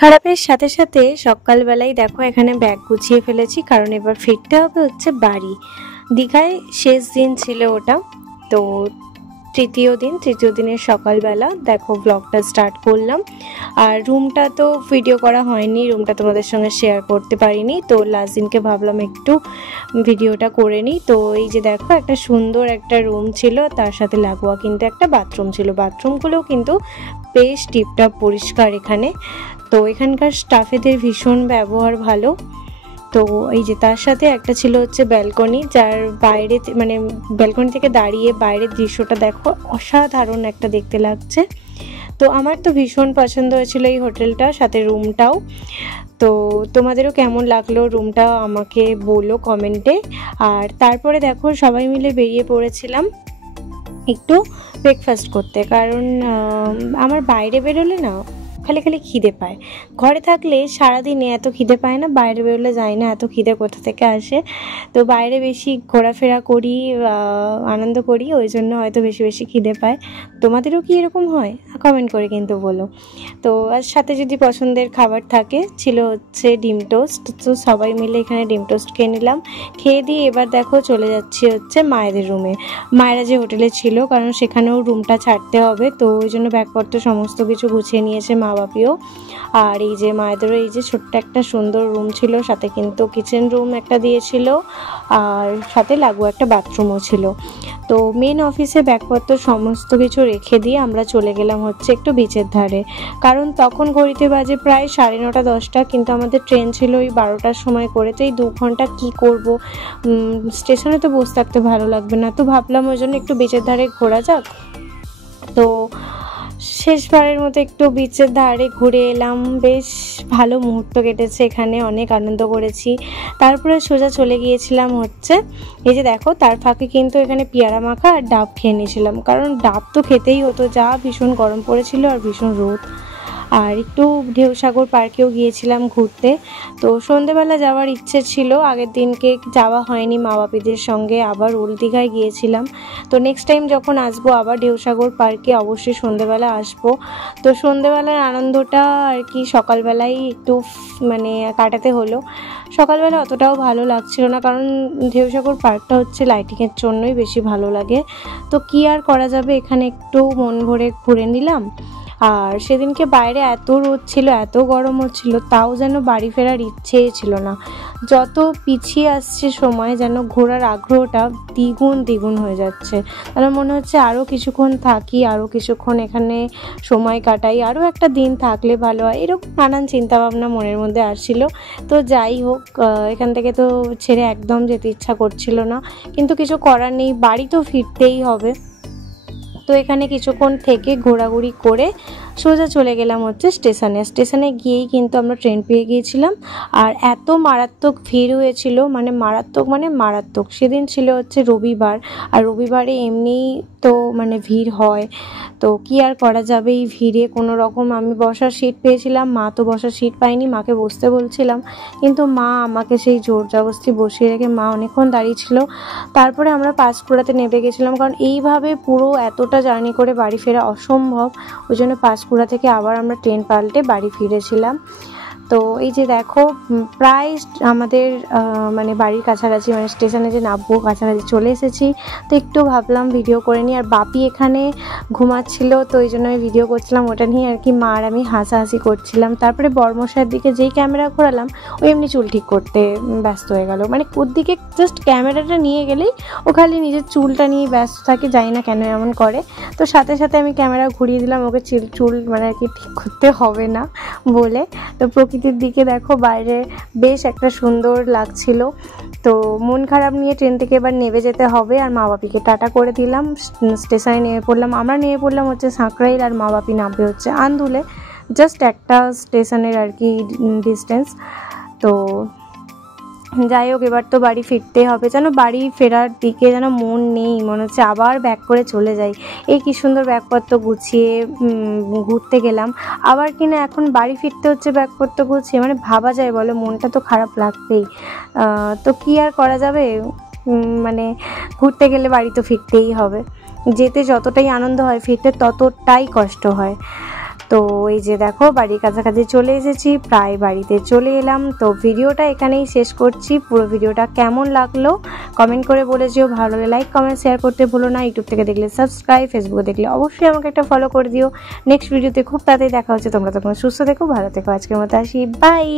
খারাপের সাথে সাথে সকালবেলায় দেখো এখানে ব্যাগ গুছিয়ে ফেলেছি, কারণ এবার ফিরতে হবে হচ্ছে বাড়ি। দীঘায় শেষ দিন ছিল ওটা, তো তৃতীয় দিনের সকালবেলা দেখো ব্লগটা স্টার্ট করলাম। আর রুমটা তো ভিডিও করা হয়নি, রুমটা তোমাদের সঙ্গে শেয়ার করতে পারিনি, তো লাস্ট দিনকে ভাবলাম একটু ভিডিওটা করে নিই। তো এই যে দেখো একটা সুন্দর একটা রুম ছিল, তার সাথে লাগোয়া কিন্তু একটা বাথরুম ছিল। বাথরুমগুলোও কিন্তু বেশ টিপটপ পরিষ্কার এখানে। তো এখানকার স্টাফেদের ভীষণ ব্যবহার ভালো। তো এই যে তার সাথে একটা ছিল হচ্ছে ব্যালকনি, যার বাইরে মানে ব্যালকনি থেকে দাঁড়িয়ে বাইরের দৃশ্যটা দেখো অসাধারণ একটা দেখতে লাগছে। তো আমার তো ভীষণ পছন্দ হয়েছিল এই হোটেলটা, সাথে রুমটাও। তো তোমাদেরও কেমন লাগলো রুমটা আমাকে বলো কমেন্টে। আর তারপরে দেখো সবাই মিলে বেরিয়ে পড়েছিলাম একটু ব্রেকফাস্ট করতে, কারণ আমার বাইরে বেরোলে না খালি খালি খিদে পায়। ঘরে থাকলে সারাদিনে এত খিদে পায় না, বাইরে বেরোলে যায় না এত খিদে কোথা থেকে আসে। তো বাইরে বেশি ঘোরাফেরা করি, আনন্দ করি, ওই জন্য হয়তো বেশি বেশি খিদে পায়। তোমাদেরও কি এরকম হয়? কমেন্ট করে কিন্তু বলো। তো আর সাথে যদি পছন্দের খাবার থাকে, ছিল হচ্ছে ডিম টোস্ট। তো সবাই মিলে এখানে ডিম টোস্ট খেয়ে নিলাম। খেয়ে দিয়ে এবার দেখো চলে যাচ্ছি হচ্ছে মায়েদের রুমে। মায়েরা যে হোটেলে ছিল, কারণ সেখানেও রুমটা ছাড়তে হবে, তো ওই জন্য ব্যাগপত্র সমস্ত কিছু গুছিয়ে নিয়েছে মা বাপিও। আর এই যে মায়েদেরও এই যে ছোট্ট একটা সুন্দর রুম ছিল, সাথে কিন্তু কিচেন রুম একটা দিয়েছিল, আর সাথে লাগোয়া একটা বাথরুমও ছিল। তো মেন অফিসে ব্যাগপত্র সমস্ত কিছু রেখে দিয়ে আমরা চলে গেলাম হচ্ছে একটু বিচের ধারে, কারণ তখন ঘড়িতে বাজে প্রায় 9:30 10টা, কিন্তু আমাদের ট্রেন ছিল ওই 12টার সময় করে। তো এই 2 ঘন্টা কী করব, স্টেশনে তো বসে থাকতে ভালো লাগবে না, তো ভাবলাম ওই জন্য একটু বিচের ধারে ঘোরা যাক। তো শেষবারের মতো একটু বিচের ধারে ঘুরে এলাম, বেশ ভালো মুহূর্ত কেটেছে এখানে, অনেক আনন্দ করেছি। তারপরে সোজা চলে গিয়েছিলাম হচ্ছে এই যে দেখো, তার ফাঁকে কিন্তু এখানে পেয়ারা মাখা আর ডাব খেয়ে নিয়েছিলাম, কারণ ডাব তো খেতেই হতো, যা ভীষণ গরম পড়েছিল আর ভীষণ রোদ। আর একটু ঢেউসাগর পার্কেও গিয়েছিলাম ঘুরতে। তো সন্ধেবেলা যাওয়ার ইচ্ছে ছিল, আগের দিনকে যাওয়া হয়নি মা বাপিদের সঙ্গে, আবার ওল্ড দীঘায় গিয়েছিলাম। তো নেক্সট টাইম যখন আসবো আবার ঢেউসাগর পার্কে অবশ্যই সন্ধেবেলা আসবো। তো সন্ধেবেলার আনন্দটা আর কি সকালবেলায় একটু মানে কাটাতে হলো। সকালবেলা অতটাও ভালো লাগছিল না, কারণ ঢেউসাগর পার্কটা হচ্ছে লাইটিংয়ের জন্যই বেশি ভালো লাগে। তো কি আর করা যাবে, এখানে একটু মন ভরে ঘুরে নিলাম। আর সেদিনকে বাইরে এত রোদ ছিল, এত গরম হচ্ছিল, তাও যেন বাড়ি ফেরার ইচ্ছেই ছিল না। যত পিছিয়ে আসছে সময়, যেন ঘোরার আগ্রহটা দ্বিগুণ হয়ে যাচ্ছে। তাহলে মনে হচ্ছে আরও কিছুক্ষণ থাকি, আরও কিছুক্ষণ এখানে সময় কাটাই, আরও একটা দিন থাকলে ভালো হয়, এরকম নানান চিন্তাভাবনা মনের মধ্যে আসছিল। তো যাই হোক, এখান থেকে তো ছেড়ে একদম যেতে ইচ্ছা করছিল না, কিন্তু কিছু করার নেই, বাড়ি তো ফিরতেই হবে। তো এখানে কিছুক্ষণ থেকে ঘোরাঘুরি করে সোজা চলে গেলাম হচ্ছে স্টেশনে গিয়েই কিন্তু আমরা ট্রেন পেয়ে গিয়েছিলাম। আর এত মারাত্মক ভিড় হয়েছিল, মানে মারাত্মক। সেদিন ছিল হচ্ছে রবিবার, আর রবিবারে এমনিই তো মানে ভিড় হয়। তো কি আর করা যাবে, এই ভিড়ে কোনো রকম আমি বসার সিট পেয়েছিলাম, মা তো বসার সিট পাইনি, মাকে বসতে বলছিলাম, কিন্তু মা আমাকে সেই জোর জবরদস্তি বসিয়ে রেখে মা অনেকক্ষণ দাঁড়িয়ে ছিল। তারপরে আমরা পাঁশকুড়াতে নেমে গেছিলাম, কারণ এইভাবে পুরো এতটা জার্নি করে বাড়ি ফেরা অসম্ভব, ওই জন্য পাঁশকুড়া থেকে আবার আমরা ট্রেন পাল্টে বাড়ি ফিরেছিলাম। তো এই যে দেখো প্রায় আমাদের মানে বাড়ির কাছাকাছি, মানে স্টেশনে যে নামবো কাছাকাছি চলে এসেছি। তো একটু ভাবলাম ভিডিও করে নিই, আর বাপি এখানে ঘুমাচ্ছিল, তো ওই জন্য আমি ভিডিও করছিলাম ওটা নিয়ে আর কি, মা আর আমি হাসাহাসি করছিলাম। তারপরে বর্মশাইয়ের দিকে যেই ক্যামেরা ঘোরালাম, ও এমনি চুল ঠিক করতে ব্যস্ত হয়ে গেল, মানে ওর দিকে জাস্ট ক্যামেরাটা নিয়ে গেলেই ও খালি নিজের চুলটা নিয়ে ব্যস্ত থাকে, জানি না কেন এমন করে। তো সাথে সাথে আমি ক্যামেরা ঘুরিয়ে দিলাম, ওকে চুল মানে আর কি ঠিক করতে হবে না বলে। তো প্রকৃতির দিকে দেখো বাইরে বেশ একটা সুন্দর লাগছিল। তো মন খারাপ নিয়ে ট্রেন থেকে এবার নেমে যেতে হবে, আর মা বাপিকে টাটা করে দিলাম। স্টেশনে নেমে পড়লাম, আমরা নেমে পড়লাম হচ্ছে সাঁকরাইল, আর মা বাপি নামবে হচ্ছে আন্দুলে, জাস্ট একটা স্টেশনের আর কি ডিস্টেন্স। তো যাই হোক, এবার তো বাড়ি ফিরতে হবে, যেন বাড়ি ফেরার দিকে যেন মন নেই, মনে হচ্ছে আবার ব্যাক করে চলে যাই। এই কি সুন্দর ব্যাগপত্র গুছিয়ে ঘুরতে গেলাম, আবার কিনা এখন বাড়ি ফিরতে হচ্ছে ব্যাগপত্র গুছিয়ে, মানে ভাবা যায় বলো, মনটা তো খারাপ লাগবেই। তো কি আর করা যাবে, মানে ঘুরতে গেলে বাড়ি তো ফিরতেই হবে। যেতে যতটাই আনন্দ হয়, ফিরতে ততটাই কষ্ট হয়। তো তো এই যে দেখো বাড়ির কাছাকাছি চলে এসেছি, প্রায় বাড়িতে চলে এলাম। তো ভিডিওটা এখানেই শেষ করছি। পুরো ভিডিওটা কেমন লাগলো কমেন্ট করে বলে যেও, ভালো লাগলে লাইক কমেন্ট শেয়ার করতে ভুলো না। ইউটিউব থেকে দেখলে সাবস্ক্রাইব, ফেসবুকে দেখলে অবশ্যই আমাকে একটা ফলো করে দিও। নেক্সট ভিডিওতে খুব তাড়াতাড়ি দেখা হচ্ছে। তোমরা তখন সুস্থ থেকো, ভালো থেকো। আজকের মতো আসি, বাই।